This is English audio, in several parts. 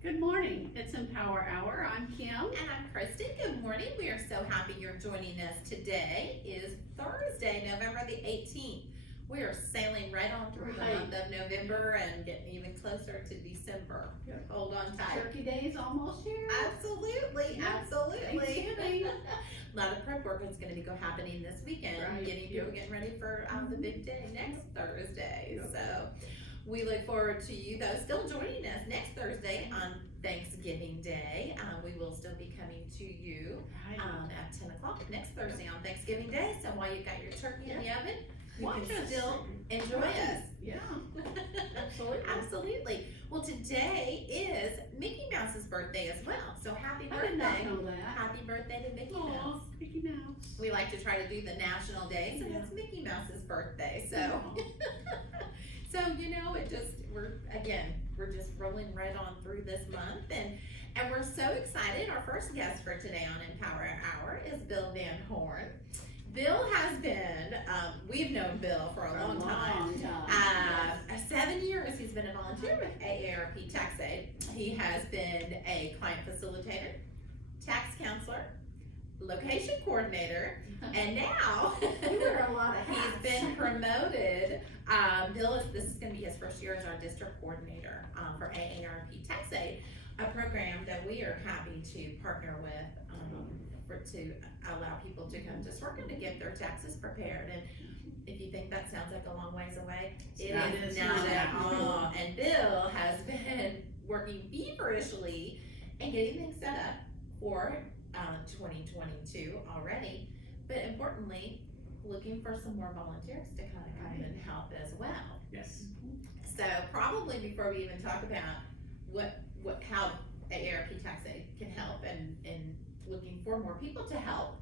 Good morning, it's Empower Hour. I'm Kim. And I'm Kristen. Good morning. We are so happy you're joining us. Today is Thursday, November the 18th. We are sailing right on through the month of November and getting even closer to December. Hold on tight. Turkey Day is almost here. Absolutely, absolutely. Thanksgiving. A lot of prep work is going to be happening this weekend. Right. Getting ready for the big day next Thursday. So we look forward to you though still joining us next Thursday on Thanksgiving Day. We will still be coming to you at 10 o'clock next Thursday on Thanksgiving Day. So while you got your turkey in the oven, you can still enjoy us. Yeah, absolutely. Absolutely. Well, today is Mickey Mouse's birthday as well. So happy I birthday. did not know that. Happy birthday to Mickey Aw, Mouse. Mickey Mouse. We like to try to do the national day, so Yeah. it's Mickey Mouse's birthday. So Aw. so we're just rolling right on through this month, and we're so excited. Our first guest for today on Empower Hour is Bill Van Horn. Bill has been, we've known Bill for a long time. 7 years he's been a volunteer with AARP Tax Aid. He has been a client facilitator, tax counselor, location coordinator, and now You wear a lot of hats. he's been promoted. This is going to be his first year as our district coordinator for AARP Tax Aid, a program that we are happy to partner with to allow people to come to Swerken to get their taxes prepared. And if you think that sounds like a long ways away, it is not at all. And Bill has been working feverishly and getting things set up for 2022 already, but importantly, looking for some more volunteers to come and help as well. Yes. So probably before we even talk about how AARP Tax Aid can help and looking for more people to help,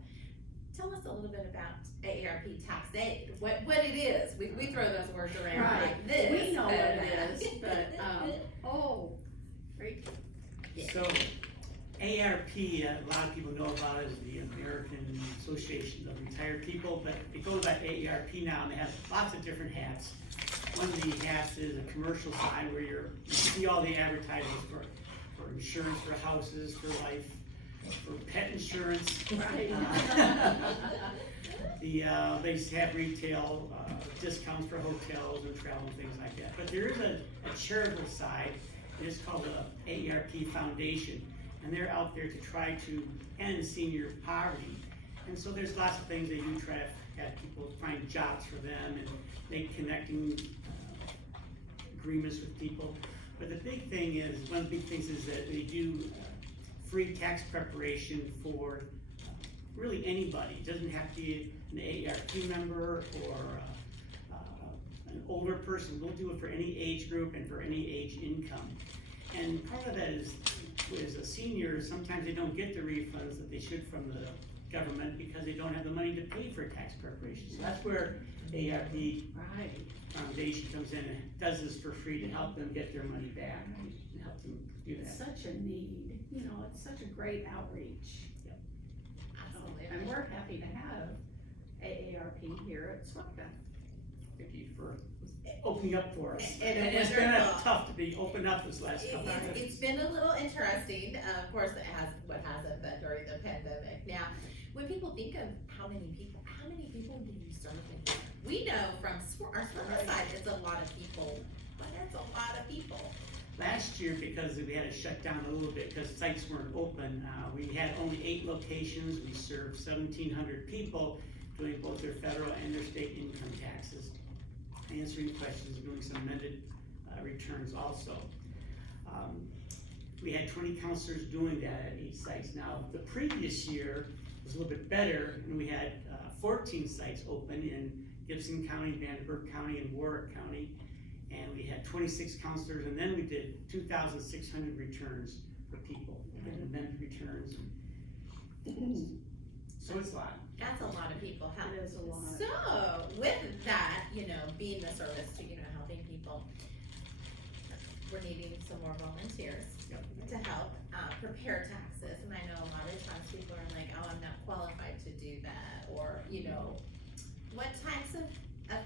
tell us a little bit about AARP Tax Aid, what it is. We throw those words around like this. We know what it is, but great. Yeah. So ARP, a lot of people know about it as the American Association of Retired People, but it goes by AARP now, and they have lots of different hats. One of the hats is a commercial side where you see all the advertisements for insurance for houses, for life, for pet insurance. Right. They have retail discounts for hotels and travel and things like that. But there is a charitable side. It's called the AARP Foundation, and they're out there to try to end senior poverty. And so there's lots of things they do, try to have people find jobs for them and make connecting agreements with people. But the big thing is, one of the big things is that they do free tax preparation for really anybody. It doesn't have to be an AARP member or an older person. We'll do it for any age group and for any age income. And part of that is, as a senior, sometimes they don't get the refunds that they should from the government because they don't have the money to pay for tax preparation. So that's where AARP Foundation comes in and does this for free to help them get their money back and help them do that. It's such a need, it's such a great outreach. Absolutely. And we're happy to have AARP here at Swerken. Thank you for opening up for us. And It's been wonderful. tough to be opened up this last couple of It's years. been a little interesting. Of course, what hasn't been during the pandemic. Now, when people think of how many people do you serve in here? We know from our Swerken side, it's a lot of people, but that's a lot of people. Last year, because we had to shut down a little bit because sites weren't open, we had only 8 locations. We served 1,700 people doing both their federal and their state income taxes, answering questions, doing some amended returns also. We had 20 counselors doing that at each site. Now, the previous year was a little bit better, and we had 14 sites open in Gibson County, Vanderburgh County, and Warwick County. And we had 26 counselors, and then we did 2,600 returns for people, and amended returns. So it's a lot. That's a lot of people. It is a lot. So with that, being the service to, helping people, we're needing some more volunteers to help prepare taxes. And I know a lot of times people are like, oh, I'm not qualified to do that. Or, what types of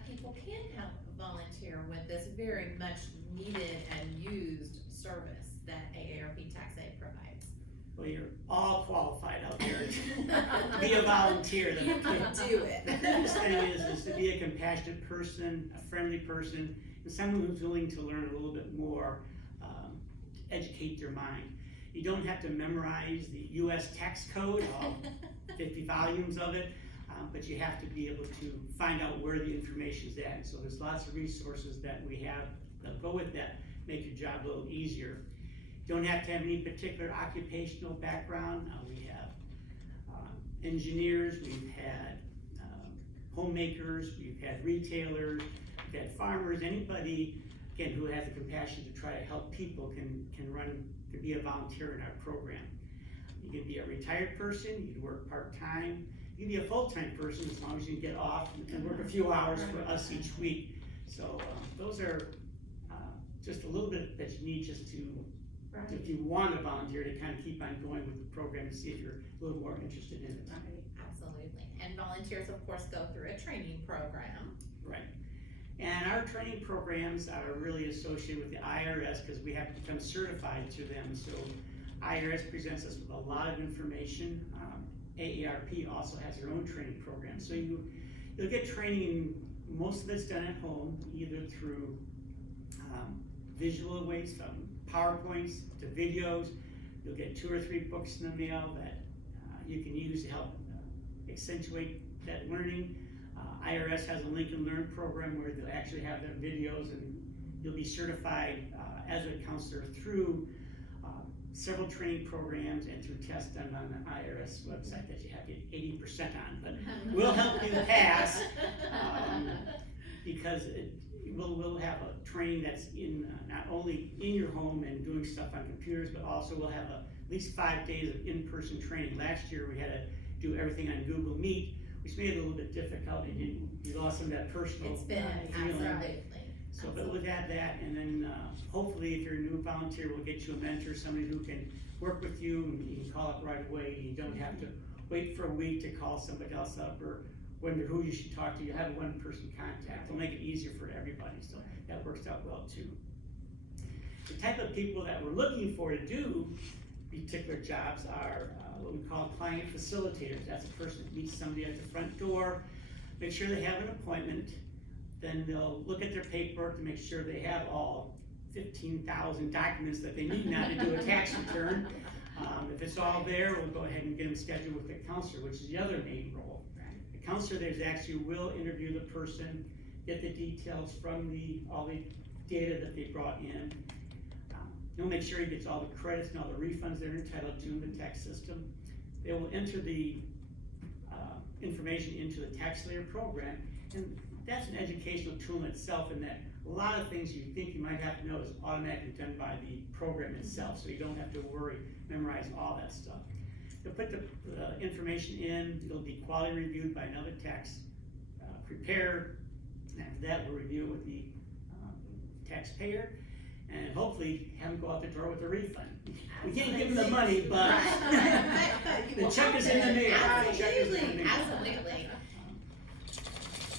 people can help volunteer with this very much needed and used service that AARP AARP Tax Aid provides. Well, you're all qualified out there to be a volunteer. You can do it. The biggest thing is to be a compassionate person, a friendly person, and someone who's willing to learn a little bit more, educate their mind. You don't have to memorize the US tax code, all 50 volumes of it, but you have to be able to find out where the information's at. And so there's lots of resources that we have that go with that, make your job a little easier. You don't have to have any particular occupational background. We have engineers, we've had homemakers, we've had retailers, we've had farmers, anybody, again, who has the compassion to try to help people can be a volunteer in our program. You can be a retired person, you can work part-time, you can be a full-time person as long as you can get off and work a few hours for us each week. So those are just a little bit that you need just to, if you want to volunteer, to kind of keep on going with the program and see if you're a little more interested in it. Right, absolutely. And volunteers, of course, go through a training program. Right. And our training programs are really associated with the IRS because we have to become certified to them. So IRS presents us with a lot of information. AARP also has their own training program. So you'll get training, most of it's done at home, either through visual ways, from PowerPoints to videos. You'll get 2 or 3 books in the mail that you can use to help accentuate that learning. IRS has a Lincoln Learn program where they'll actually have their videos, and you'll be certified as a counselor through several training programs and through tests done on the IRS website that you have to get 80% on, but we'll help you pass because we'll have a training that's in not only in your home and doing stuff on computers, but also we'll have at least 5 days of in-person training. Last year we had to do everything on Google Meet, which made it a little bit difficult. You lost some of that personal It's been, feeling. absolutely. So, but we'll add that, and then hopefully if you're a new volunteer, we'll get you a mentor, somebody who can work with you, and you can call up right away. You don't have to wait for a week to call somebody else up or wonder who you should talk to. You have one person contact. It'll make it easier for everybody, so that works out well too. The type of people that we're looking for to do particular jobs are what we call client facilitators. That's a person that meets somebody at the front door, make sure they have an appointment, then they'll look at their paperwork to make sure they have all 15,000 documents that they need now to do a tax return. If it's all there, we'll go ahead and get them scheduled with the counselor, which is the other main role. The counselor will interview the person, get the details from all the data that they brought in. He'll make sure he gets all the credits and all the refunds they're entitled to in the tax system. They will enter the information into the TaxSlayer program, and that's an educational tool in itself, in that a lot of things you think you might have to know is automatically done by the program itself, so you don't have to worry, memorize all that stuff. They'll put the information in, it'll be quality reviewed by another tax preparer, and after that we'll review it with the taxpayer, and hopefully have them go out the door with a refund. We can't give them the money, but the check is in the mail. Absolutely, absolutely.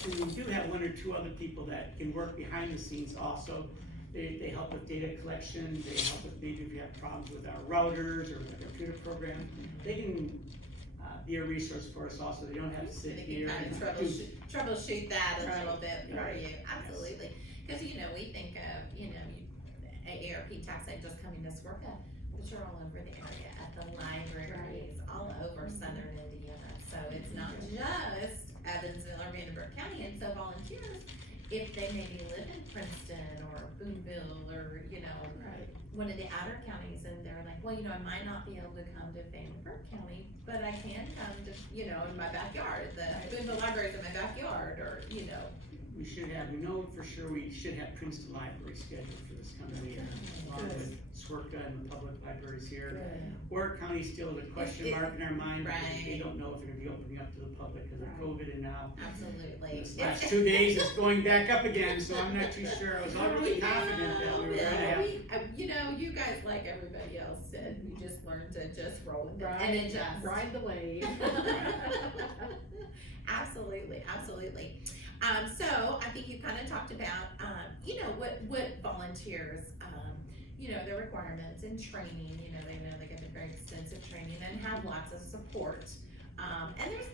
And we do have 1 or 2 other people that can work behind the scenes also. They help with data collection, they help with maybe if you have problems with our routers or with our computer program. They can be a resource for us also. They don't have to sit here. Kind of troubleshoot that a little bit for Right. you, absolutely. Because, we think of, AARP Tax Aid just coming to Squirka, but you're all over the area, at the libraries, all over southern Indiana. So it's not just Evansville or Vanderbilt County, and so volunteers, if they maybe live in Princeton or Boonville or, one of the outer counties, and they're like, well, I might not be able to come to Vanderbilt County, but I can come to, in my backyard, the Boonville Library's in my backyard, or, We know for sure we should have Princeton Library scheduled for this coming year, along with SWRCA and the public libraries here. Warwick County still is a question mark in our mind, because they don't know if they're gonna be opening up to the public because of COVID, and now absolutely. this last 2 days it's going back up again, so I'm not too sure. I was all really confident that we were gonna have. You guys, like everybody else said, we just learned to just roll with it and Right, adjust. ride the wave. Absolutely, absolutely. So I think you kind of talked about, what volunteers, there requirements and training, you know they get a very extensive training and have lots of support. And there's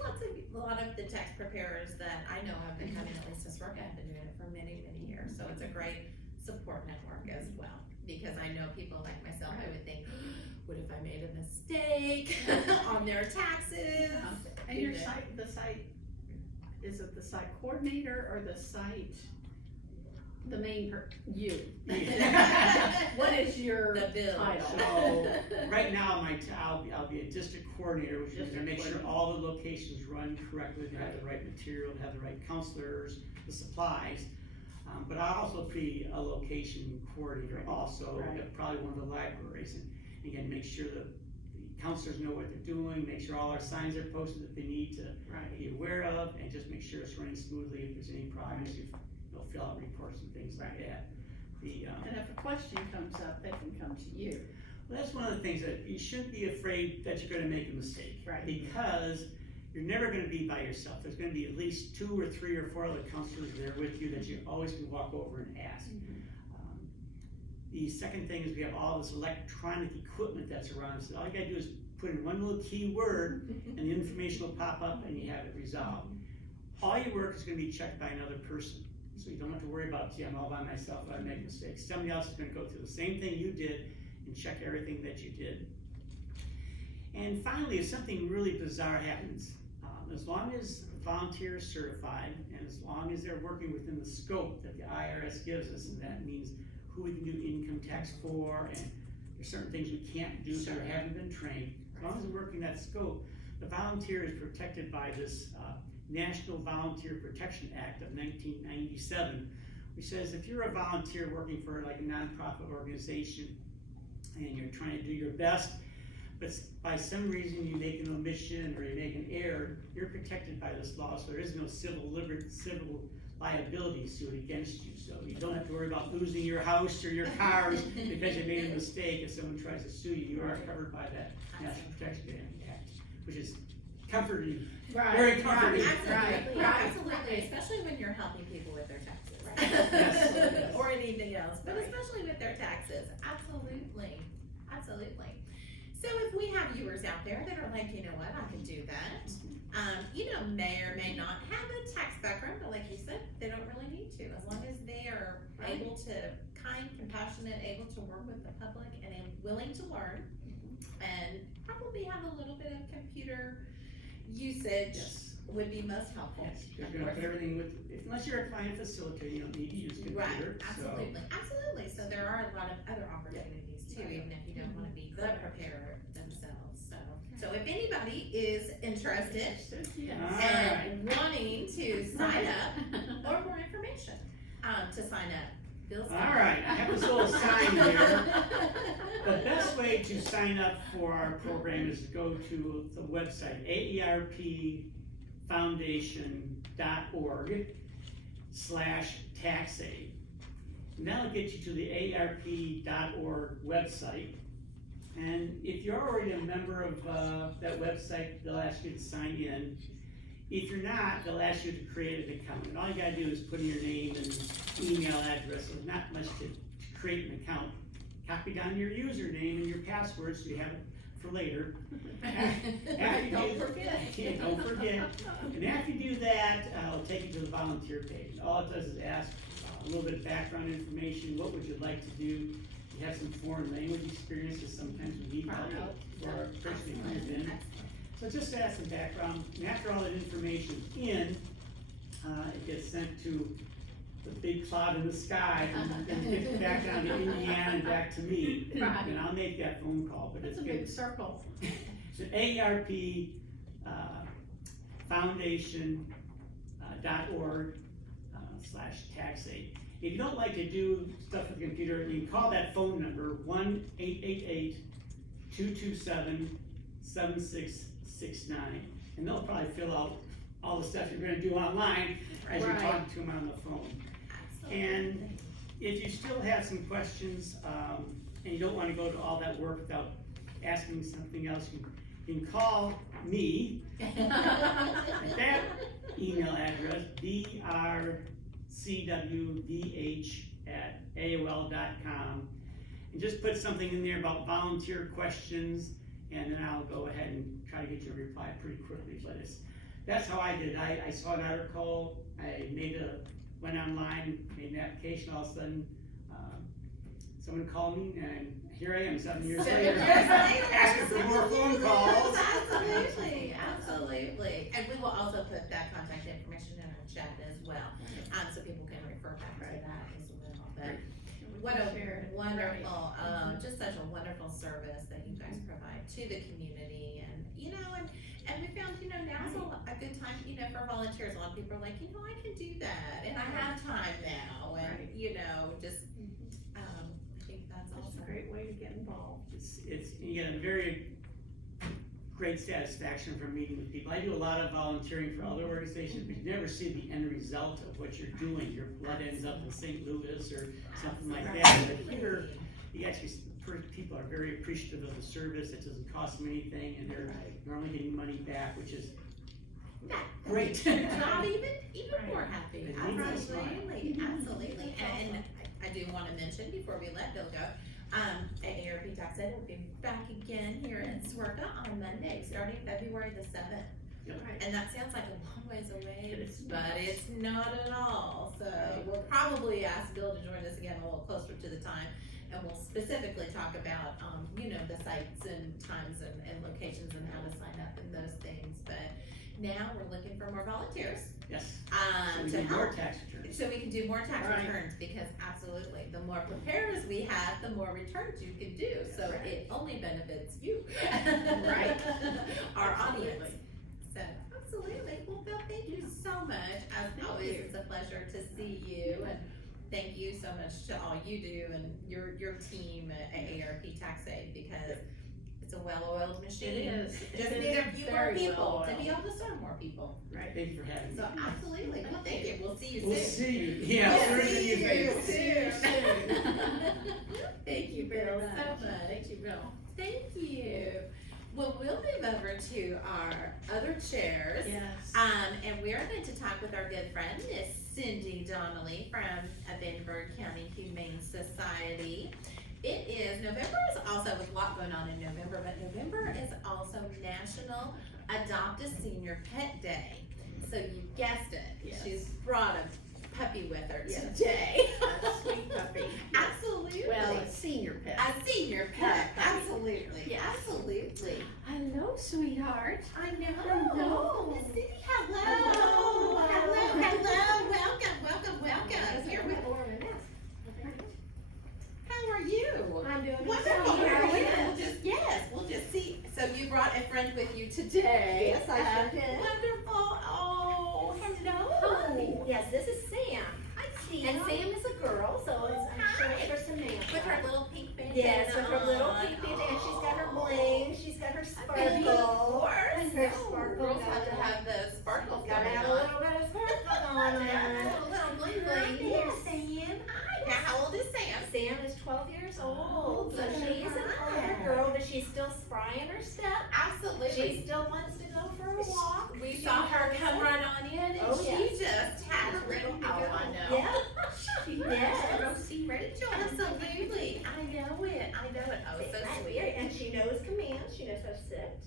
a lot of the tax preparers that I know have been coming at least this work. I've been doing it for many, many years, so it's a great support network as well. Because I know people like myself, I would think, what if I made a mistake on their taxes? And your site, is it the site coordinator or the site, the main you? What is your The bill. title? So, right now, I'll be a district coordinator, which is gonna District make sure coordinator. all the locations run correctly, they have the right material, they have the right counselors, the supplies. But I'll also be a location coordinator also, Right. at probably one of the libraries, and again, make sure that the counselors know what they're doing, make sure all our signs are posted that they need to Right. be aware of, and just make sure it's running smoothly. If there's any problems, you'll fill out reports and things like that. And if a question comes up, they can come to you. Well, that's one of the things that you shouldn't be afraid that you're gonna make a mistake. Right. Because you're never gonna be by yourself. There's gonna be at least 2 or 3 or 4 other counselors there with you that you always can walk over and ask. The second thing is we have all this electronic equipment that's around, so all you gotta do is put in one little keyword and the information will pop up and you have it resolved. All your work is gonna be checked by another person, so you don't have to worry about, gee, I'm all by myself, I make mistakes. Somebody else is gonna go through the same thing you did and check everything that you did. And finally, if something really bizarre happens, as long as the volunteer is certified and as long as they're working within the scope that the IRS gives us, and that means who we can do income tax for, and there's certain things we can't do, so we haven't been trained. As long as we're working that scope, the volunteer is protected by this National Volunteer Protection Act of 1997, which says if you're a volunteer working for like a nonprofit organization and you're trying to do your best, but by some reason you make an omission or you make an error, you're protected by this law, so there is no civil liability suit against you. So you don't have to worry about losing your house or your cars because you made a mistake. If someone tries to sue you, you are covered by that National Protection Act, which is comforting, very comforting. Absolutely, Right. absolutely, especially when you're helping people with their taxes. Yes. Or anything else, but Right. especially with their taxes, absolutely, absolutely. So if we have viewers out there that are like, you know what, I can do that, may or may not have a tax background, but like you said, they don't really need to, as long as they are able to, kind, compassionate, able to work with the public and willing to learn, and probably have a little bit of computer usage Yes. would be most helpful. Yes, you're gonna put everything with, unless you're a client facilitator, you don't need to use computer. Right, so- absolutely, absolutely, so there are a lot of other opportunities too, even if you don't wanna be the preparer themselves, so if anybody is interested and wanting to sign up, or more information, to sign up, Bill's. All right, I have this little sign here. The best way to sign up for our program is to go to the website, aerpfoundation.org/taxaid. And that'll get you to the aerp.org website. And if you're already a member of that website, they'll ask you to sign in. If you're not, they'll ask you to create an account. And all you gotta do is put in your name and email address. There's not much to create an account. Copy down your username and your password so you have it for later. Don't forget. Yeah, don't forget. And after you do that, it'll take you to the volunteer page. All it does is ask a little bit of background information. What would you like to do? You have some foreign language experiences. Sometimes we need help for our person who comes in. So just ask some background, and after all that information's in, it gets sent to the big cloud in the sky, and gets back down to Indiana and back to me. Right. And I'll make that phone call, but It's it's a good. big circle. So AARP foundation.org/taxaid. If you don't like to do stuff with the computer, you can call that phone number 1-888-227-7669, and they'll probably fill out all the stuff you're gonna do online as you Right. talk to them on the phone. And if you still have some questions, and you don't wanna go to all that work without asking something else, you can call me at that email address, brcwvh@aol.com. And and just put something in there about volunteer questions, and then I'll go ahead and try to get you a reply pretty quickly, but that's how I did it. I saw an article, went online, made an application, all of a sudden, someone called me, and here I am 7 years 7 later. years later. Asking for more phone calls. Absolutely, absolutely. And we will also put that contact information in our chat as well, so people can refer back to that as well. But what a wonderful, just such a wonderful service that you guys provide to the community, and, you know, and we found, you know, now's a good time, you know, for volunteers. A lot of people are like, you know, I can do that, and I have time now, and, you know, just, I think that's That's also a great way to get involved. You get a very great satisfaction from meeting with people. I do a lot of volunteering for other organizations, but you never see the end result of what you're doing. Your blood ends up in St. Louis or something like that. But here, you actually, people are very appreciative of the service. It doesn't cost them anything, and they're normally getting money back, which is great. not even more happy. Absolutely. Absolutely. And I do want to mention before we let Bill go, AARP Tax Ed will be back again here in Swerka on Monday, starting February the 7th. Yep. And that sounds like a long ways away, It is but not. it's not at all. So we'll probably ask Bill to join us again a little closer to the time, and we'll specifically talk about, you know, the sites and times and locations and how to sign up and those things. But now we're looking for more volunteers. Yes. So we To need more help. tax returns. So we can do more tax Right. returns, because absolutely, the more preparers we have, the more returns you can do, so Right. it only benefits you. Right. Our Absolutely. audience. So, absolutely, well, Bill, thank you so much, as Thank always, you. it's a pleasure to see you, and thank you so much to all you do and your team at AARP Tax Aid, because it's a well-oiled machine. It is. Just It need a is few more very people to well-oiled. be able to serve more people. Right. Thank you for having me. So absolutely, well, thank you, we'll see you soon. We'll see you. Yeah, We'll sooner than see you you think. soon. Thank you very Bill much. so much. Thank you, Bill. Thank you. Well, we'll move over to our other chairs. Yes. And we are going to talk with our good friend, Miss Cindy Donnelly from Edinburgh County Humane Society. It is, November is also, with a lot going on in November, but November is also National Adopt a Senior Pet Day. So you guessed it, Yes. she's brought a puppy with her Yes. today. A sweet puppy. Absolutely. Well, a senior pet. A senior pet, Puppy. absolutely, Yes. absolutely. Hello, sweetheart. I know. Hello. Miss Cindy, hello. Hello. Welcome. Here we How are you? I'm doing Wonderful. okay. How are you? We'll just see. So you brought a friend with you today. Yes, I sure did. Wonderful. Oh, hello. Hi. Yes, this is Sam. Hi, Sam. And Sam is a girl, so I'm sure it's for Samantha. With her little pink bandana. Yes, with her little on. pink bandana, and she's got her bling, she's got her Of sparkle. course. Her Oh, sparkle girls have to going. have the sparkles Gotta going have a on. little bit of sparkle going on. Yeah, a little bling bling. Yes. Sam. Hi. Now, how old is Sam? Sam is 12 years old, so look at she's an her. older girl, but she's still spry in her step. Absolutely. She still wants to go for a walk. We saw her come right on in, and Oh, she yes. just had a little. Oh, I know. Yeah. She Yes. wants to go see Rachel. Absolutely. I know it. Oh, so Right sweet. here, and she knows commands, she knows how to sit.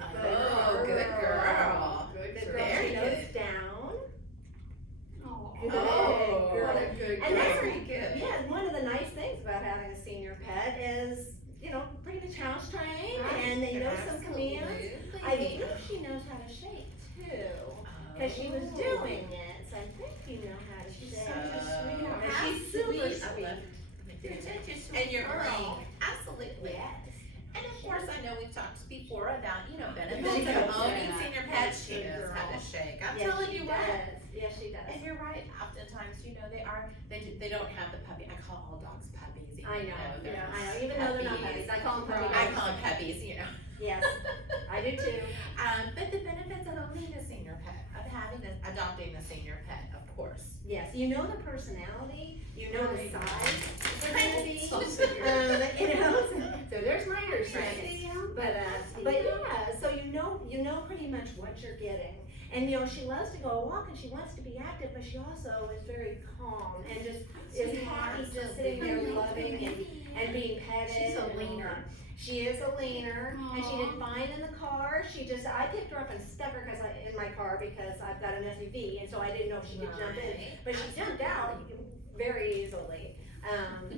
Oh, good girl. Good Very girl, she knows good. down. Oh, Good Oh, girl. what a good And girl. that's- Very good. Yeah, and one of the nice things about having a senior pet is, you know, pretty much house trained, and they know some commands. I believe she knows how to shake too, cause she was doing it, so I think you know how to shake. And she's super sweet. And you're playing, absolutely. Yes. And of course, I know we've talked before about, you know, benefits She of does. owning Yeah. senior pets. She Good knows how to girl. shake. I'm Yes, telling she you what. does. Yes, she does. And you're right, oftentimes, you know, they don't have the puppy, I call all dogs puppies, even I know, though they're even though they're not puppies, I call them puppies. I call them puppies, you know. Yes, I do too. But the benefits of owning a senior pet, adopting a senior pet, of course. Yes, you know the personality, you know the size they're gonna be. So You know, so there's my restraints. But yeah, so you know pretty much what you're getting. And you know, she loves to go a walk and she wants to be active, but she also is very calm and just is happy just sitting there loving and being petted. She's a and all leaner. that. She is a leaner, and she Aw. did fine in the car. I picked her up and stuck her in my car because I've got an SUV, and so I didn't know if she could jump in. But she jumped out very easily.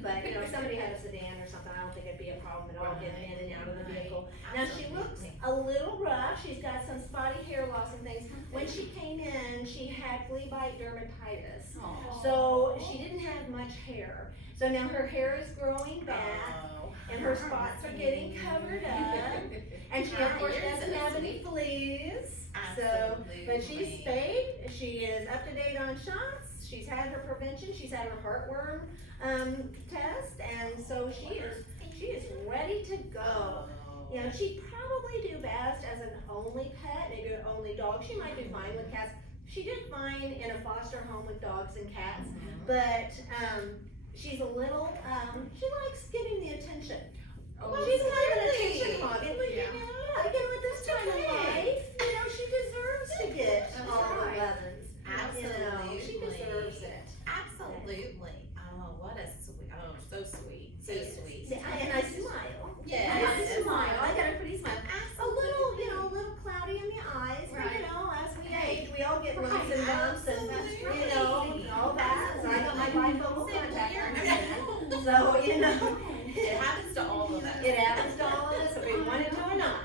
But if somebody had a sedan or something, I don't think it'd be a problem at all getting in and out of the vehicle. Now, she looks a little rough. She's got some spotty hair loss and things. When she came in, she had flea bite dermatitis. Aw. So she didn't have much hair. So now her hair is growing back, and her spots are getting covered up. And she, of course, doesn't have any fleas. So, but she's spayed. She is up to date on shots. She's had her prevention. She's had her heartworm test, and so she is ready to go. You know, she'd probably do best as an only pet, maybe an only dog. She might do fine with cats. She did fine in a foster home with dogs and cats, but she's a little. She likes getting the attention. She's kind of an attention hog. And, Yeah. at this time in life, she deserves to get That's all the right. lovins. Absolutely. She deserves it. Absolutely. Oh, what a sweet, oh, so sweet, so sweet. And I smile. Yes. I smile. I got a pretty smile. A little cloudy in the eyes. But, Right. as we age, we all get lumps and bumps and, Absolutely. all that. So I got my bifocal contact. Absolutely. So, It happens to all of us. it happens to all of us, if we want it to or not.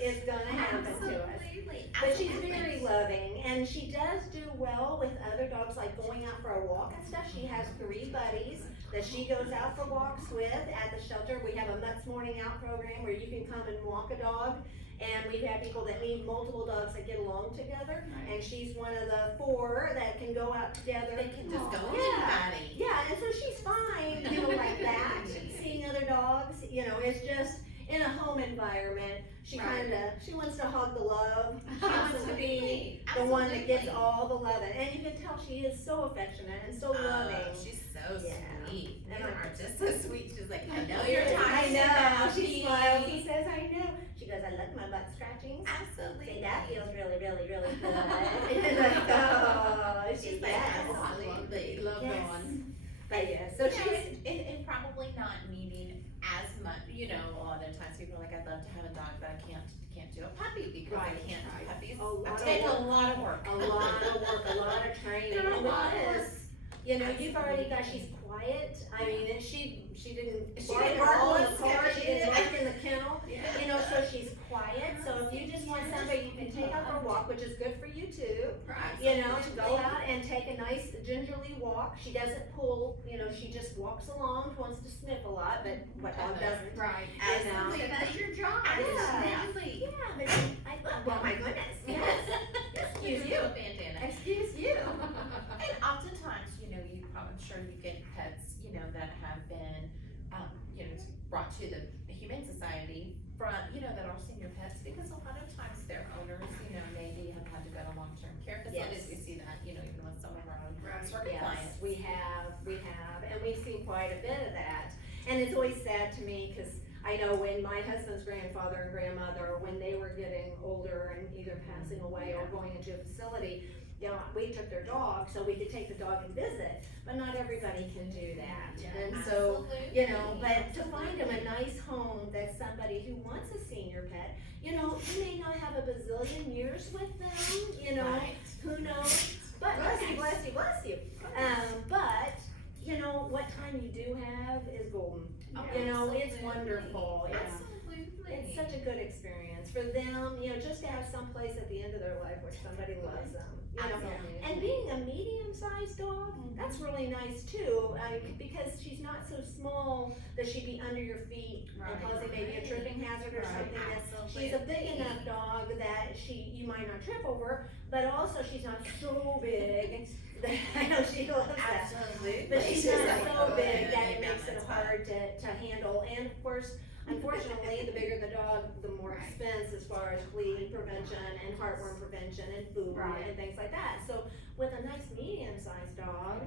It's gonna happen to us. Absolutely. But she's very loving, and she does do well with other dogs, like going out for a walk and stuff. She has 3 buddies that she goes out for walks with at the shelter. We have a Mutts Morning Out program where you can come and walk a dog. And we've had people that need multiple dogs that get along together, and she's one of the 4 that can go out together. They can just go with Yeah. anybody. Yeah, and so she's fine, like that, seeing other dogs, it's just in a home environment. She she wants to hug the love. She wants to be the one that gets all the loving. And you can tell she is so affectionate and so loving. Oh, she's so Yeah. sweet. And You I- are just so sweet. She's like, I know you're I talking know. about She me. smiles and says, I know. She goes, I like my butt scratching. Absolutely. Say, that feels really, really, really good. And like, oh, She's like, yes. absolutely. Love Yes. on. But yeah, so So she's, and probably not needing as much, a lot of times people are like, I'd love to have a dog, but I can't do a puppy because I Right, can't do right. puppies. A lot of Take a work. lot of work. a lot of work, a lot of training. They're a And lot of with work. this, you've already got, she's quiet. I mean, and she didn't She bark didn't at all in bark the once. car, she didn't bark in the kennel. Yeah. So she's quiet. So if you just want somebody you can take out for a walk, which is good for you too. Right. To go out and take a nice gingerly walk. She doesn't pull, she just walks along, wants to sniff a lot, but what dog doesn't? Right. Absolutely. That's your job. Absolutely. Yeah, but well, my goodness, yes. Excuse you. Bandana. Excuse you. And oftentimes, I'm sure you get pets, that have been, brought to the Humane Society from, that are senior pets, because a lot of times their owners, maybe have had to go to long-term care facilities. Yes. We see that, even with some of our own Right. circuit Yes, clients. we have, and we've seen quite a bit of that. And it's always sad to me, cause I know when my husband's grandfather and grandmother, when they were getting older and either passing away or going into a facility, we took their dog so we could take the dog and visit, but not everybody can do that. And so, Absolutely. but to find them a nice home that's somebody who wants a senior pet, you may not have a bazillion years with them, Right. who knows? But bless you. But, what time you do have is golden. Oh, It's absolutely. wonderful. Absolutely. It's such a good experience for them, just to have some place at the end of their life where somebody loves them. Absolutely. And being a medium-sized dog, that's really nice too, because she's not so small that she'd be under your feet and Right. causing maybe a tripping hazard or Right. something. Absolutely. She's a big enough dog that you might not trip over, but also she's not so big that, I know she loves that. Absolutely. But she's not so big that it Yeah, makes it that's hard to handle, and of course, unfortunately, the bigger the dog, the more Right. expense as far as flea prevention and heartworm prevention and food Right. and things like that. So with a nice medium-sized dog,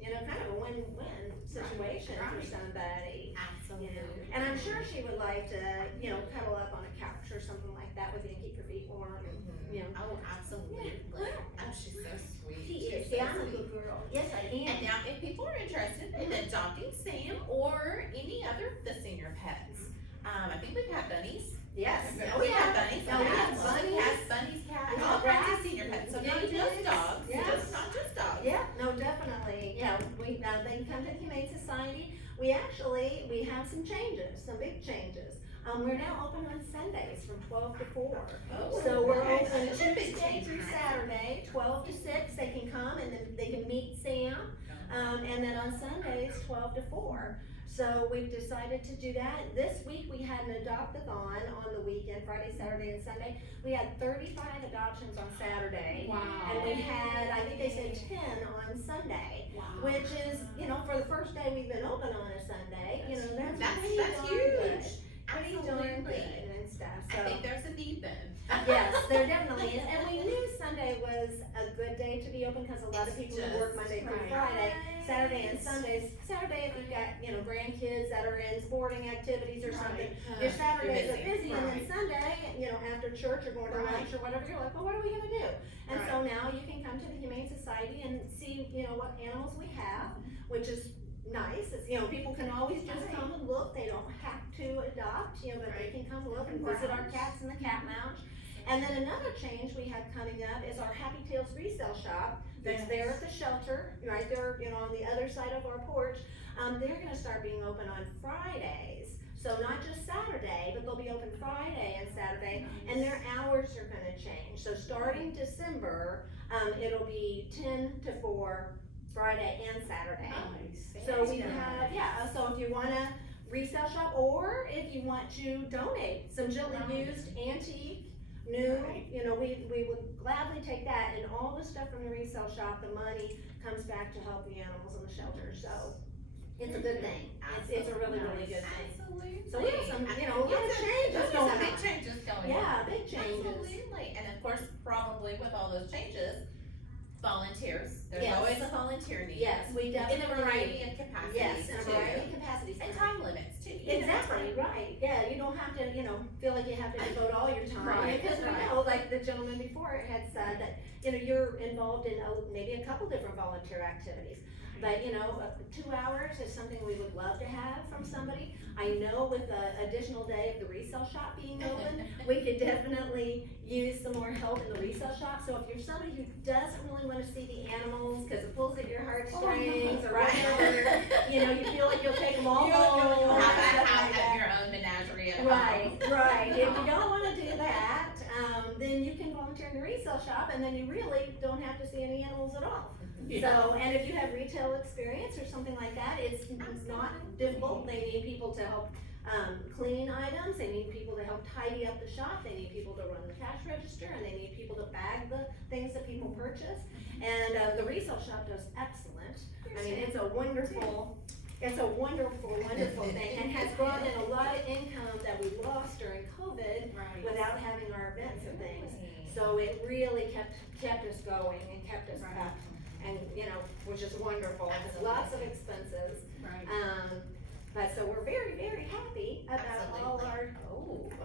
kind of a win-win situation for Right. somebody. Absolutely. And I'm sure she would like to, you know, cuddle up on a couch or something like that with you and keep your feet warm, and, you know. Oh, absolutely. Yeah. Oh, she's so sweet. She She's is, so see, I'm a sweet. good girl, yes, I And am. now, if people are interested in adopting Sam or any other of the senior pets, I think we've had bunnies. Yes. We have bunnies. No, we have bunnies. Cats, bunnies, cats, We all have kinds of rats. senior pets. So We not have just pigs. dogs, Yes. not just dogs. Yeah, no, definitely, yeah, we, they can come to the Humane Society, we have some changes, some big changes. We're now open on Sundays from 12 to 4. Oh, So we're nice. open That's a big Tuesday change, through huh? Saturday, 12 to 6, they can come and then they can meet Sam. And then on Sundays, 12 to 4. So we've decided to do that. This week, we had an adopt-a-thon on the weekend, Friday, Saturday, and Sunday. We had 35 adoptions on Saturday. Wow. And we had, I think they said 10 on Sunday, Wow. which is, you know, for the first day we've been open on a Sunday, you know, that's pretty That's darn huge. good. Pretty darn Absolutely. good and stuff, so. I think there's a need then. Yes, there definitely is, and we knew Sunday was a good day to be open, because a lot of people who work Monday through Right. Friday, Saturday and Sundays. Saturday, if you've got, you know, grandkids that are in sporting activities or something, your Saturdays are busy, and then Right. Sunday, you know, after church or going to Right. lunch or whatever, you're like, well, what are we gonna do? And so now you can come to the Humane Society and see, you know, what animals we have, which is nice. It's, you know, people can always just come and look, they don't have to adopt, you know, but they can come look and visit our cats in the cat lounge. And then another change we have coming up is our Happy Tails resale shop. That's there at the shelter, right there, you know, on the other side of our porch. They're gonna start being open on Fridays. So not just Saturday, but they'll be open Friday and Saturday, and their hours are gonna change. So starting December, it'll be 10 to 4, Friday and Saturday. Nice. So we have, yeah, so if you wanna resale shop, or if you want to donate some gently used, antique, new, Right. you know, we would gladly take that, and all the stuff from the resale shop, the money comes back to help the animals in the shelter, so it's a good thing. It's a really, really good thing. Absolutely. So we have some, you know, a lot of changes There's going some big on. changes going on. Yeah, big changes. Absolutely, and of course, probably with all those changes, volunteers, there's Yes. always a volunteer need. Yes, we In definitely. a variety of capacities Yes, in a too. variety of capacities. And time limits too. You know, Exactly, right, yeah, you don't have to, you know, feel like you have to devote all your time, Right, because we right. know, like the gentleman before had said that, you know, you're involved in maybe a couple different volunteer activities. But, you know, 2 hours is something we would love to have from somebody. I know with the additional day of the resale shop being open, we could definitely use some more help in the resale shop. So if you're somebody who doesn't really wanna see the animals, cause it pulls at your heartstrings, or whatever, you know, you feel like you'll take them all You'll home. have, stuff have, like that. have your own menagerie at home. Right. If you don't wanna do that, then you can volunteer in the resale shop, and then you really don't have to see any animals at all. So, and if you have retail experience or something like that, it's not difficult. They need people to help, clean items, they need people to help tidy up the shop, they need people to run the cash register, and they need people to bag the things that people purchase. And, the resale shop does excellent. I mean, it's a wonderful thing, and has brought in a lot of income that we lost during COVID Right. without having our events and things. So it really kept us going and kept us Right. up, and, you know, which is wonderful, it's lots of expenses. Right. But so we're very, very happy about all Absolutely. our.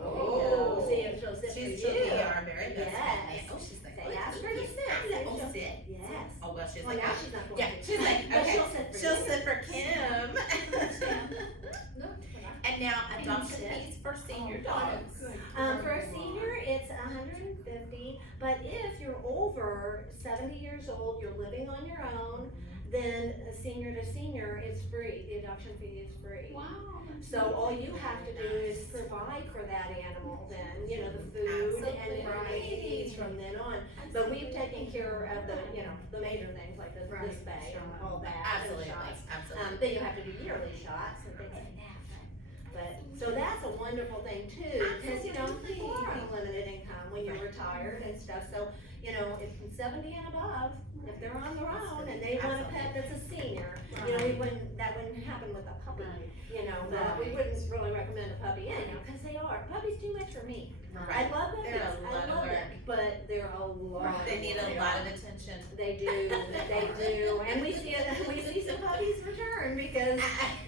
Oh. See if she'll sit for She's you. really our very best Yes. friend. Oh, she's like, Say, oh, ask thank her to you. sit. Oh, She'll- sit. Yes. Oh, well, she's Well, like, now oh, she's not going yeah, to. she's like, But okay, she'll sit for she'll you. sit for Kim. And now adoption sit. fees for senior Oh, dogs. good. For a senior, it's $150, but if you're over 70 years old, you're living on your own, then a senior to senior is free, the adoption fee is free. Wow. So all you have to do is provide for that animal then, you know, the food and everything he needs from then on. But we've taken care of the, you know, the major things like the Right. spay and all that. and Absolutely, shots. absolutely. Then you have to do yearly shots and things like that. But, so that's a wonderful thing too, because, you know, people are on limited income when you're retired and stuff, so, you know, if from 70 and above, if they're on their own and they want a pet that's a senior, you know, that wouldn't happen with a puppy, you know, we wouldn't really recommend a puppy anyhow, because puppy's too much for me. I Right. love puppies, They're a lot I of love work. them, but they're a lot. They need a lot of attention. They do, and we see some puppies return because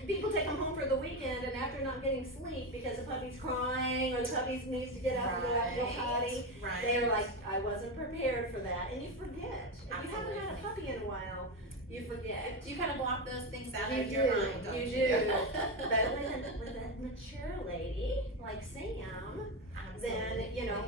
people take them home for the weekend, and after not not getting sleep because the puppy's crying or the puppy needs to get up and go out and go potty. Right. They're like, I wasn't prepared for that, and you forget. If you haven't had a Absolutely. puppy in a while, you forget. Do you kind of block those things out You of your do, mind, don't you you? do. But with a mature lady like Sam, then, you know,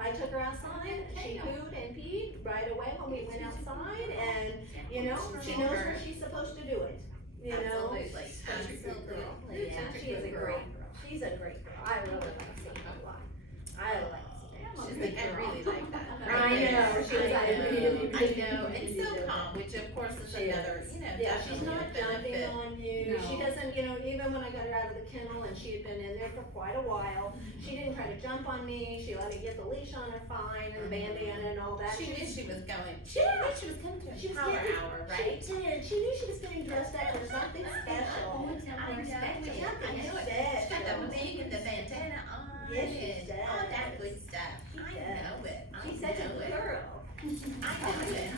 I took her outside, she pooed and peed right away when we went outside, and, you know, she knows where she's supposed to do it, you know? Absolutely, absolutely. Yeah, she is a great girl, she's a great girl, I really like Sam a lot, I like Sam. She's like, I really like that. I know, she was like, I know, really, I really, know, and really so good. calm, which of course is She another, is. you know, Yeah, she's definitely not a jumping benefit. on you, she No. doesn't, you know, even when I got her out of the kennel and she had been in there for quite a while, she didn't try to jump on me, she let me get the leash on her fine and the bandana and all that. She knew she was going, she Yeah. knew she was coming to She a was power getting- hour, right? She did, she knew she was getting dressed up for something special. I know it. Something She got the special. wig and the bandana on, Yes, she and all does. that good stuff. She I does. know it, I She's such a know good it. girl. I know it.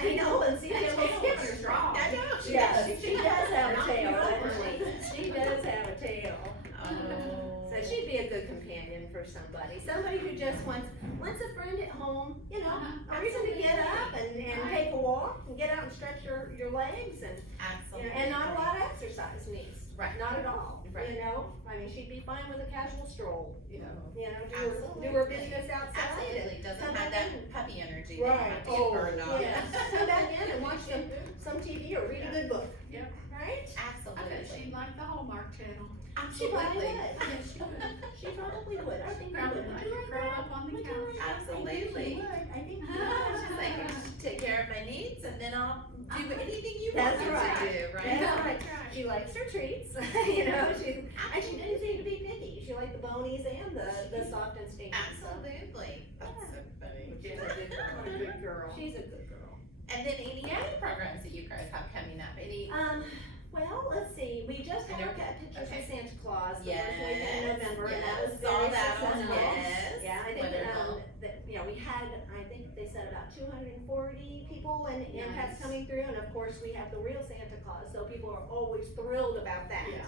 I know, and see, she was super strong. I know, she Yeah, does. she does have a Knock tail, you over. doesn't she? She does have a tail. Oh. So she'd be a good companion for somebody who just wants a friend at home, you know, a reason to get up and take a walk and get out and stretch your legs and, you Absolutely. know, and not a lot of exercise needs. Right. Not at all, Right. you know, I mean, she'd be fine with a casual stroll, Yeah. you know, do Absolutely. her business outside. Absolutely, doesn't come have back that in. puppy energy that you Right, have to get oh, burned off. yes, come back in and watch some TV or read a good book. Yep. Right? I bet Absolutely. she'd like the Hallmark Channel. She probably Absolutely. would. Yes, she would. She probably would, I think she Probably would. like Would you to like curl that? up on the Would you couch. like that? Absolutely. I think she She's like, would. take care of my needs and then I'll do anything you That's want me right. to do, right? That's right. She likes her treats, you know, and she didn't seem to be picky. She liked the bonies and the soft and stinky. So Absolutely. That's so funny. she's a good girl. What a good girl. She's a good girl. And then any other programs that you guys have coming up? Any? Well, let's see, we just had our cat pictures Okay. of Santa Claus the Yes, first week in November, and that was yes, saw very that one, successful. yes. Yeah, I think, Wonderful. that, you know, we had, I think they said about 240 people and pets Nice. coming through, and of course, we have the real Santa Claus, so people are always thrilled about that. Yeah.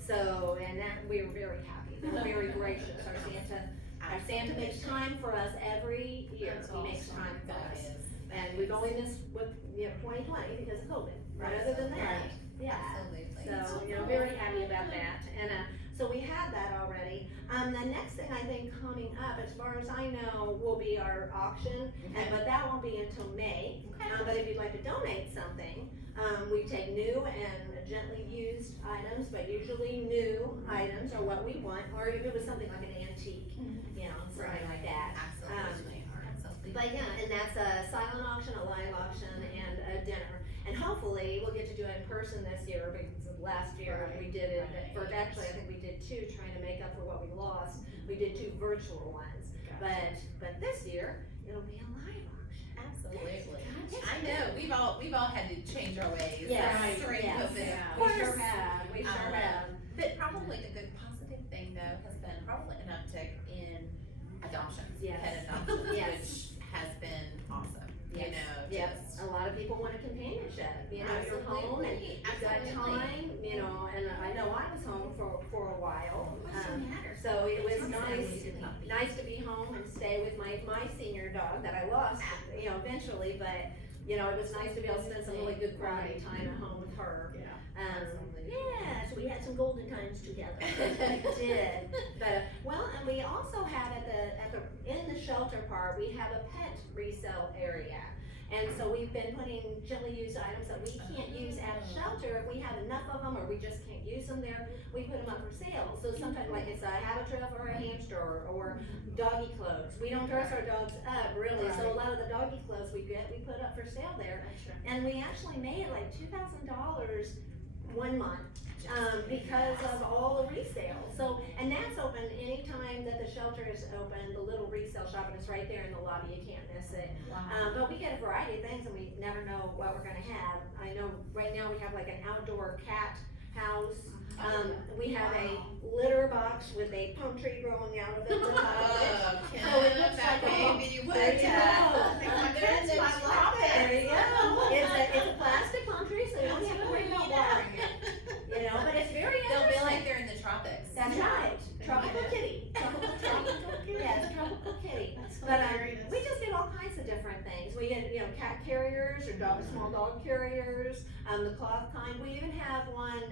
So, and that, we were very happy, they're very gracious, our Santa makes time for us every year, That's he makes awesome. time for That us. is. And we've only missed with, 2020 because of COVID, but other than that, Right. yeah. Absolutely. So, very happy about that, and, so we had that already. The next thing I think coming up, as far as I know, will be our auction, Okay. but that won't be until May. Okay. But if you'd like to donate something, we take new and gently used items, but usually new items are what we want, or if it was something like an antique, you know, something like that. Absolutely. Absolutely. But yeah, and that's a silent auction, a live auction, and a dinner. And hopefully, we'll get to do it in person this year, because last year we did it, Right. actually, I think we did two, trying to make up for what we lost. We did two virtual ones, but this year, it'll be a live auction. Absolutely. Gotcha. I know, we've all had to change our ways. Yes, during yes. COVID. Yeah. Of We sure course. have, we sure have. But probably the good positive thing though has been probably an uptick in adoptions, Yes. pet adoptions, Yes. which has been awesome. You Yes. know, Yep, just a lot of people want a companionship, you know, you're home and Absolutely, you've got absolutely. time, you know, and I know I was home for a while. What's the matter? So it was Absolutely. nice to be home and stay with my senior dog that I lost, you know, eventually, but, you know, it was nice to be able to spend some really good quality time at home with her. Yeah. Absolutely. Yeah, so we had some golden times together. We did. But, well, and we also have in the shelter part, we have a pet resale area. And so we've been putting gently used items that we can't use at a shelter, if we have enough of them, or we just can't use them there, we put them up for sale. So sometimes, like it's a Habitref or a hamster, or doggy clothes. We don't dress our dogs up, really, so a lot of the doggy clothes we get, we put up for sale there. And we actually made like $2,000 one month, because of all the resale. So, and that's open anytime that the shelter is open, the little resale shop, and it's right there in the lobby, you can't miss it. But we get a variety of things and we never know what we're gonna have. I know right now we have like an outdoor cat house. We have a litter box with a palm tree growing out of it. Oh, So it looks that like a home. maybe you would. There you go. That's There my topic. you go. It's a plastic palm tree, so you don't have to worry about watering it. You know, but it's very They'll be like interesting. they're in the tropics. shelters, the cloth kind. We even have one,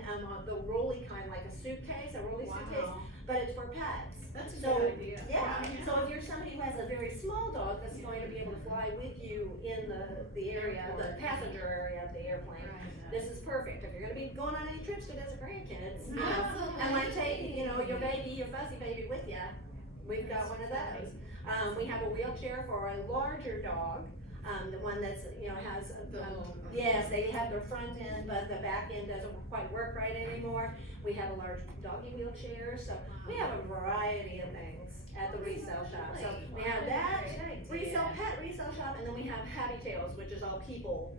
the rolly kind, like a suitcase, a rolly suitcase, Wow, but it's for pets. that's a So, good idea. Yeah, Wow, so if you're somebody who has a very small dog that's going to be able to fly with you in the area, the passenger area of the airplane, this is perfect. If you're gonna be going on any trips with as a grandkids, you know, and like taking, you know, your baby, your fuzzy baby with you, we've got one of those. We have a wheelchair for a larger dog, the one that's, you know, has, yes, they have their front end, but the back end doesn't quite work right anymore. We have a large doggy wheelchair, so we have a variety of things at the resale shop. So we have that, resale, pet resale shop, and then we have Happy Tails, which is all people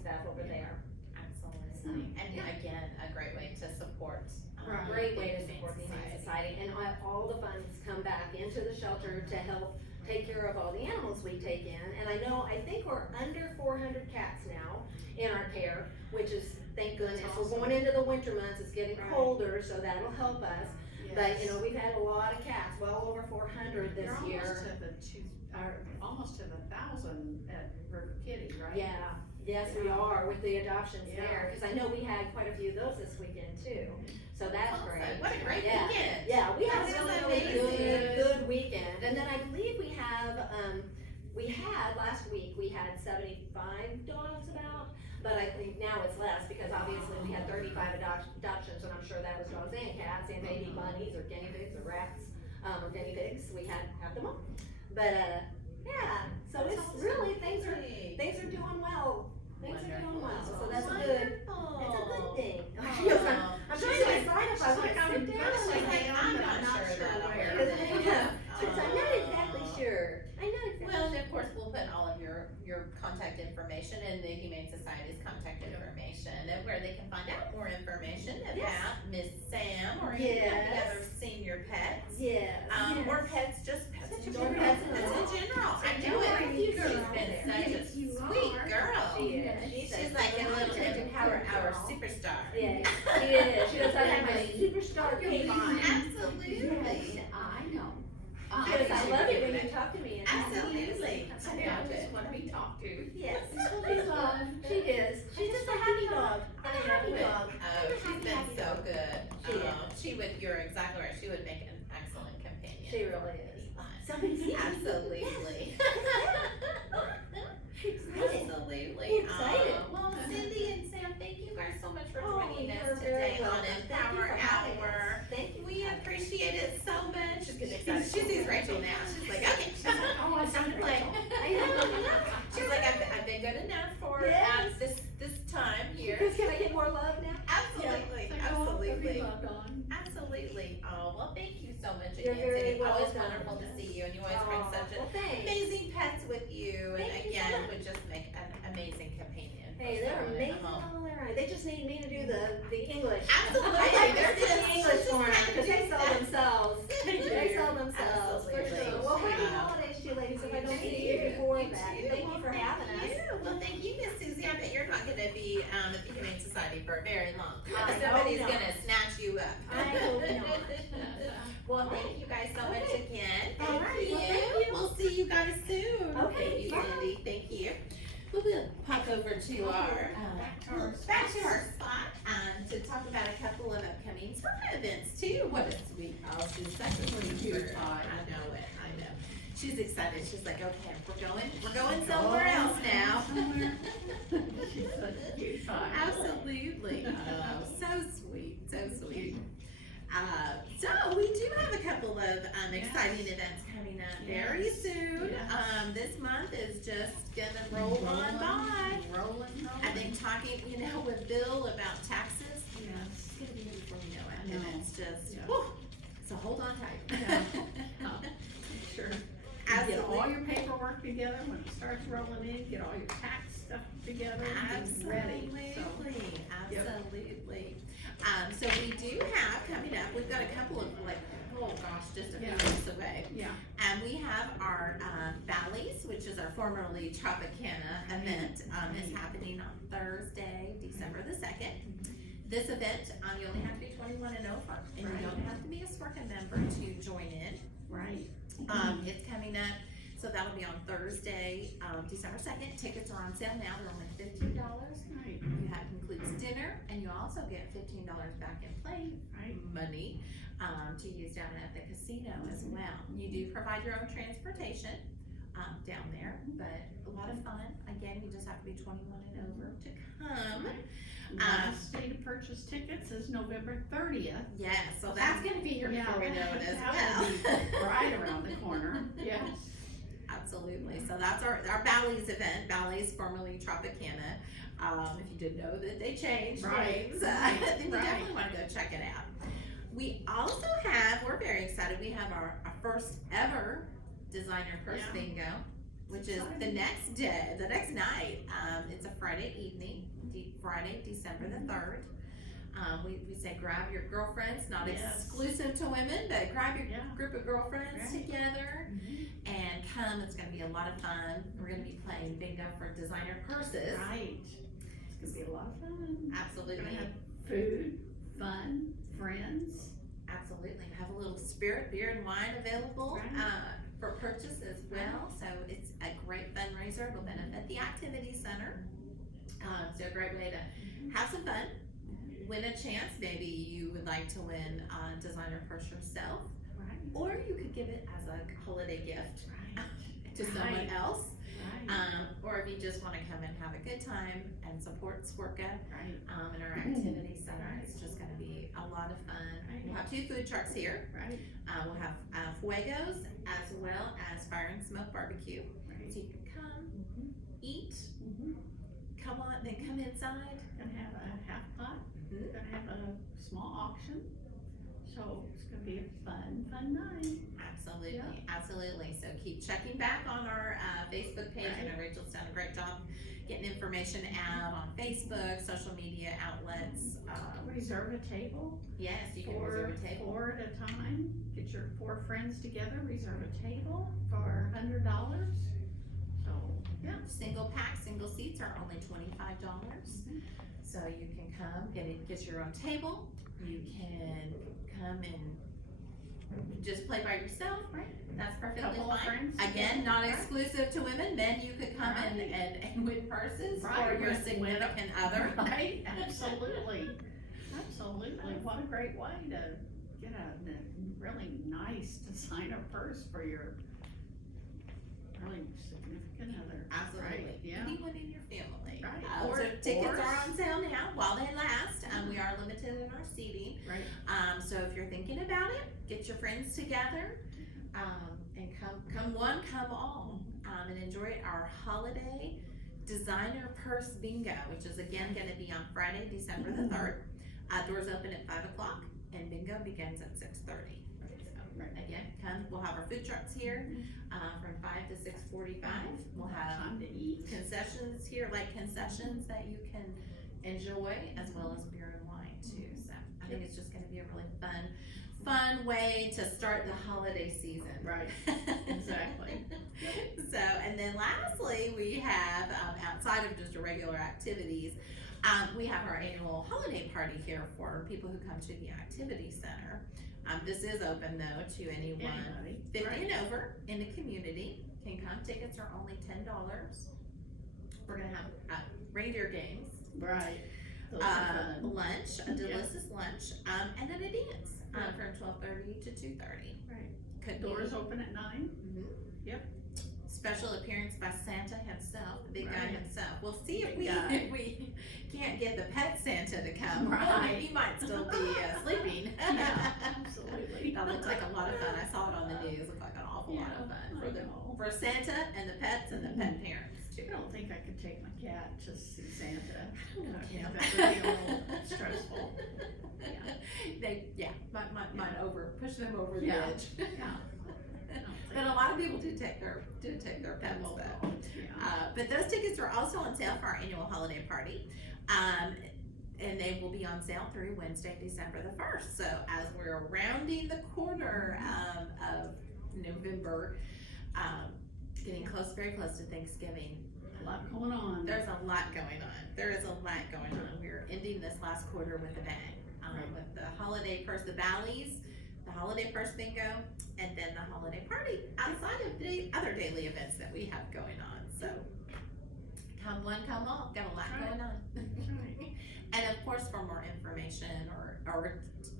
stuff over there. Absolutely. And again, a great way to support. Right. Great way to support the Humane Society, and all the funds come back into the shelter to help take care of all the animals we take in. And I think we're under 400 cats now in our care, which is, thank goodness. That's We're awesome. going into the winter months, it's getting Right. colder, so that'll help us. But, Yes. you know, we've had a lot of cats, well over 400 this You're year. almost to the almost to the 1,000 at River Kitty, right? Yeah, yes, we are with the adoptions Yeah. there, cause I know we had quite a few of those this weekend too, so that's Awesome. great. What a great Yeah. weekend. Yeah, we had That a sounds really amazing. good weekend, and then I believe we had, last week, we had 75 dogs about, but I think now it's less, because obviously we had 35 adoptions, and I'm sure that was dogs and cats, and maybe bunnies, or guinea pigs, or rats, or guinea pigs, we have them all. But, yeah, so That's it's awesome. really, things are Great. doing well. Things are doing well, so that's good. Wonderful. It's a good thing. Aw. Yes, I'm trying to decide if I She's want like, to I'm sit down. gonna sit She's like, down, I'm but not I'm not sure sure that where. where. Because I'm not exactly sure. I know exactly. Well, and of course, we'll put all of your contact information and the Humane Society's contact information, and where they can find out more information Yes. about Miss Sam or any of the Yes. other senior pets. Yes. Or pets, just pets in Or general. pets in Pets general. in general. I So know you're it. a She's girl been there. such a Yes, you sweet are. girl. She is. She's like a little our superstar. Yeah, she is. She does have my superstar You're cake. fine. Absolutely. I know. Because I love it when you talk to me. And Absolutely. I just wanna be talked to. Yes, she's loved. She is. She's just a happy dog. A happy dog. Oh, she's been so good. She She would, you're exactly right, she would make an excellent companion. She really for is. anyone. Somebody see. Absolutely. Excited. Absolutely. Excited. Well, Cindy and Sam, thank you guys so much for Oh, joining you're us very today on welcome. Thank you Empower for having Hour. us. Thank you. We appreciate it so much. She's getting excited. She sees Rachel now. She's like, okay. She's like, Oh, it's time to play. I know. She's like, I've been good enough for Yes. this time here. Because can I get more love now? Absolutely, It's like, oh, I'll be absolutely. loved on. Absolutely. Oh, well, thank you so much You're again, very Cindy. Always welcome. wonderful to see you, and you always bring Aw, such well, thanks. amazing pets with you, and Thank you so again, much. would just make an amazing companion. for Hey, they're someone in the amazing home. all around. They just need me to do the English. Absolutely. I like They're to do just- the English just for them, kinda because they do sell that. themselves. They sell themselves, for Absolutely. sure. Well, happy Wow. holidays to you ladies, if I don't Thank see you. you before You that. too. Thank you Well, for having us. you. Well, thank you, Miss Susie. I bet you're not gonna be, at the Humane Society for very long. I hope Somebody's not. gonna snatch you up. I hope not. Well, thank you guys so much Okay. again. All right. Well, thank you. We'll see you guys soon. Okay, Thank you, bye. Cindy. Thank you. We'll pop over to our, back to our spot, to talk about a couple of upcoming summer events too. What a sweet, oh, she's such a sweet bird. I know it, I know. She's excited. She's like, okay, we're going somewhere else now. She's such a cute pie. Absolutely. Oh, so sweet, so sweet. So we do have a couple of exciting events coming up very soon. Yes. This month is just gonna roll on by. Rolling. I've been talking, with Bill about taxes. Yes. It's gonna be here before we know it, I and know. it's just, Yeah. whew, so hold on tight. Yeah. Sure. Get all Absolutely. your paperwork together when it starts rolling in, get all your tax stuff together, and be ready, so. Absolutely, Yep. absolutely. So we do have coming up, we've got a couple of just a few Yeah. weeks away. Yeah. And we have our Valleys, which is our formerly Tropicana event, is happening on Thursday, December the 2nd. This event, you only have to be 21 and over, and you Right. don't have to be a SWRCA member to join in. Right. It's coming up So that'll be on Thursday, December 2nd. Tickets are on sale now. They're only $15. Right, That includes dinner, and you also get $15 back in play right. money to use down at the casino as well. You do provide your own transportation down there, but a lot of fun. Again, you just have to be 21 and over to come. Last day to purchase tickets is November 30th. Yes, so that's gonna be here before we know it as That will well. be right around the corner, yes. Absolutely. So that's our Bally's event. Bally's, formerly Tropicana. If you didn't know that they changed Right, names, right, then you right. definitely want to go check it out. We also have, we're very excited, we have our first ever designer purse Yeah. bingo, which is the Exciting. next day, the next night. It's a Friday evening, Friday, December the 3rd. We say grab your girlfriends, not Yes. exclusive to women, but grab your Yeah. group of girlfriends Right. together and come. It's gonna be a lot of fun. We're gonna be playing bingo for designer purses. Right. It's gonna be a lot of fun. Absolutely. Gonna have food, fun, friends. Absolutely. Have a little spirit, beer and wine available Right. for purchase as well. So it's a great fundraiser. It'll benefit the activity center. So a great way to have some fun. Win a chance. Maybe you would like to win a designer purse yourself, Right. or you could give it as a holiday gift Right. to someone Right. else. Right. Or if you just want to come and have a good time and support SWORCA Right. in our activity center, it's just going to be a lot of fun. Right. We'll have 2 food trucks here. Right. We'll have Fuegos as well as Fire and Smoke Barbecue. Right. So you can come, Mhm. eat, Mhm. come on, then come inside. Gonna have a half pot. Mhm. Gonna have a small auction. So it's gonna be a fun night. Absolutely, Yeah. absolutely. So keep checking back on our Facebook page. I Right. know Rachel's done a great job getting information out on Facebook, social media outlets. Reserve a table. Yes, you can reserve a table. 4 at a time. Get your 4 friends together, reserve a table for $100. So, yeah. Single pack, single seats are only $25. Mhm. So you can come, get your own table. You can come and just play by yourself. Right. That's perfectly Couple of fine. friends. Again, not Right. exclusive to women. Men, you could come Right. and win purses Right, for your with- significant other. Right, absolutely. Absolutely. What a great way to get a really nice designer purse for your really significant other. Absolutely. Right, yeah. Anyone in your family. Right. So Or- tickets or- are on sale now while they last. We are limited in our seating. Right. So if you're thinking about it, get your friends together, and come one, come all, and enjoy our holiday designer purse bingo, which is again gonna be on Friday, December the 3rd. Doors open at 5 o'clock and bingo begins at 6:30. Right. Again, come, we'll have our food trucks here, from 5 to 6:45. We'll have Time to eat. concessions here, like concessions that you can enjoy, as well as beer and wine too. So I think it's just gonna be a really fun way to start the holiday season. Right, exactly. So, and then lastly, we have, outside of just the regular activities, we have our annual holiday party here for people who come to the activity center. This is open though to anyone Anybody. 50 Right. and over in the community can come. Tickets are only $10. We're gonna have reindeer games, Right. Those are fun. lunch, a delicious lunch, and then a dance Yeah. from 12:30 to 2:30. Right. Could Doors be open at 9. Yep. special appearance by Santa himself, the big guy Right. himself. We'll see if Big we guy. if we can't get the pet Santa to come. Right. He might still be sleeping. Yeah, absolutely. That looks like a lot of fun. I saw it on the news. Looked like an awful lot of fun I know. for Santa and the pets and the pet parents too. I don't think I could take my cat to see Santa. Okay. That would be a little stressful. Might push them over the Yeah. edge. Yeah. I don't But a lot of people do take their pets think- though. Yeah. But those tickets are also on sale for our annual holiday party. And they will be on sale through Wednesday, December the 1st. So as we're rounding the corner of November, getting close, very close to Thanksgiving. A lot going on. There's a lot going on. There is a lot going on. We're ending this last quarter with a bang. Right. With the holiday purse, the Bally's, the holiday purse bingo, and then the holiday party outside of the other daily events that we have going on. So come one, come all, got a lot Right. going on. That's right. And of course, for more information or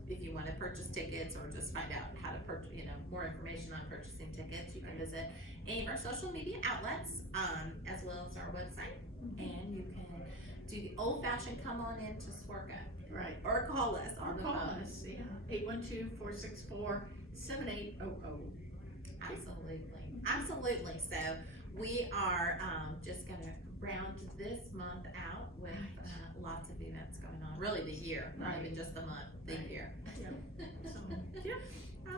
if you wanna purchase tickets or just find out how to purchase, more information on purchasing tickets, you can visit any of our social media outlets, as well as our website. And you can do the old fashioned come on in to Swerco Right. or call us Or on the call phone. us, yeah, 812-464-7800. Absolutely. So we are, just gonna round this month out with, lots of events going on, really the year, not Right. even just the month, the Right. year. So,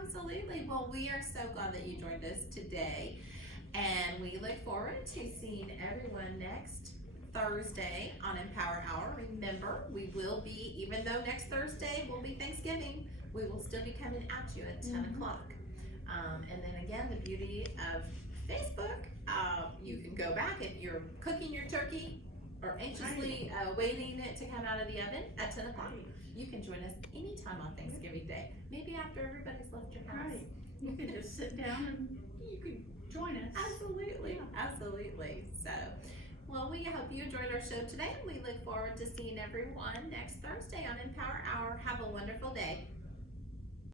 Absolutely. Well, we are so glad that you joined us today, and we look forward to seeing everyone next Thursday on Empower Hour. Remember, we will be, even though next Thursday will be Thanksgiving, we will still be coming at you at 10 o'clock. And then again, the beauty of Facebook, you can go back if you're cooking your turkey or anxiously waiting it to come out of the oven at 10 o'clock. You can join us anytime on Thanksgiving Day, maybe after everybody's left your house. right, you can just sit down and you can join us. Absolutely, absolutely. So, well, we hope you enjoyed our show today. We look forward to seeing everyone next Thursday on Empower Hour. Have a wonderful day.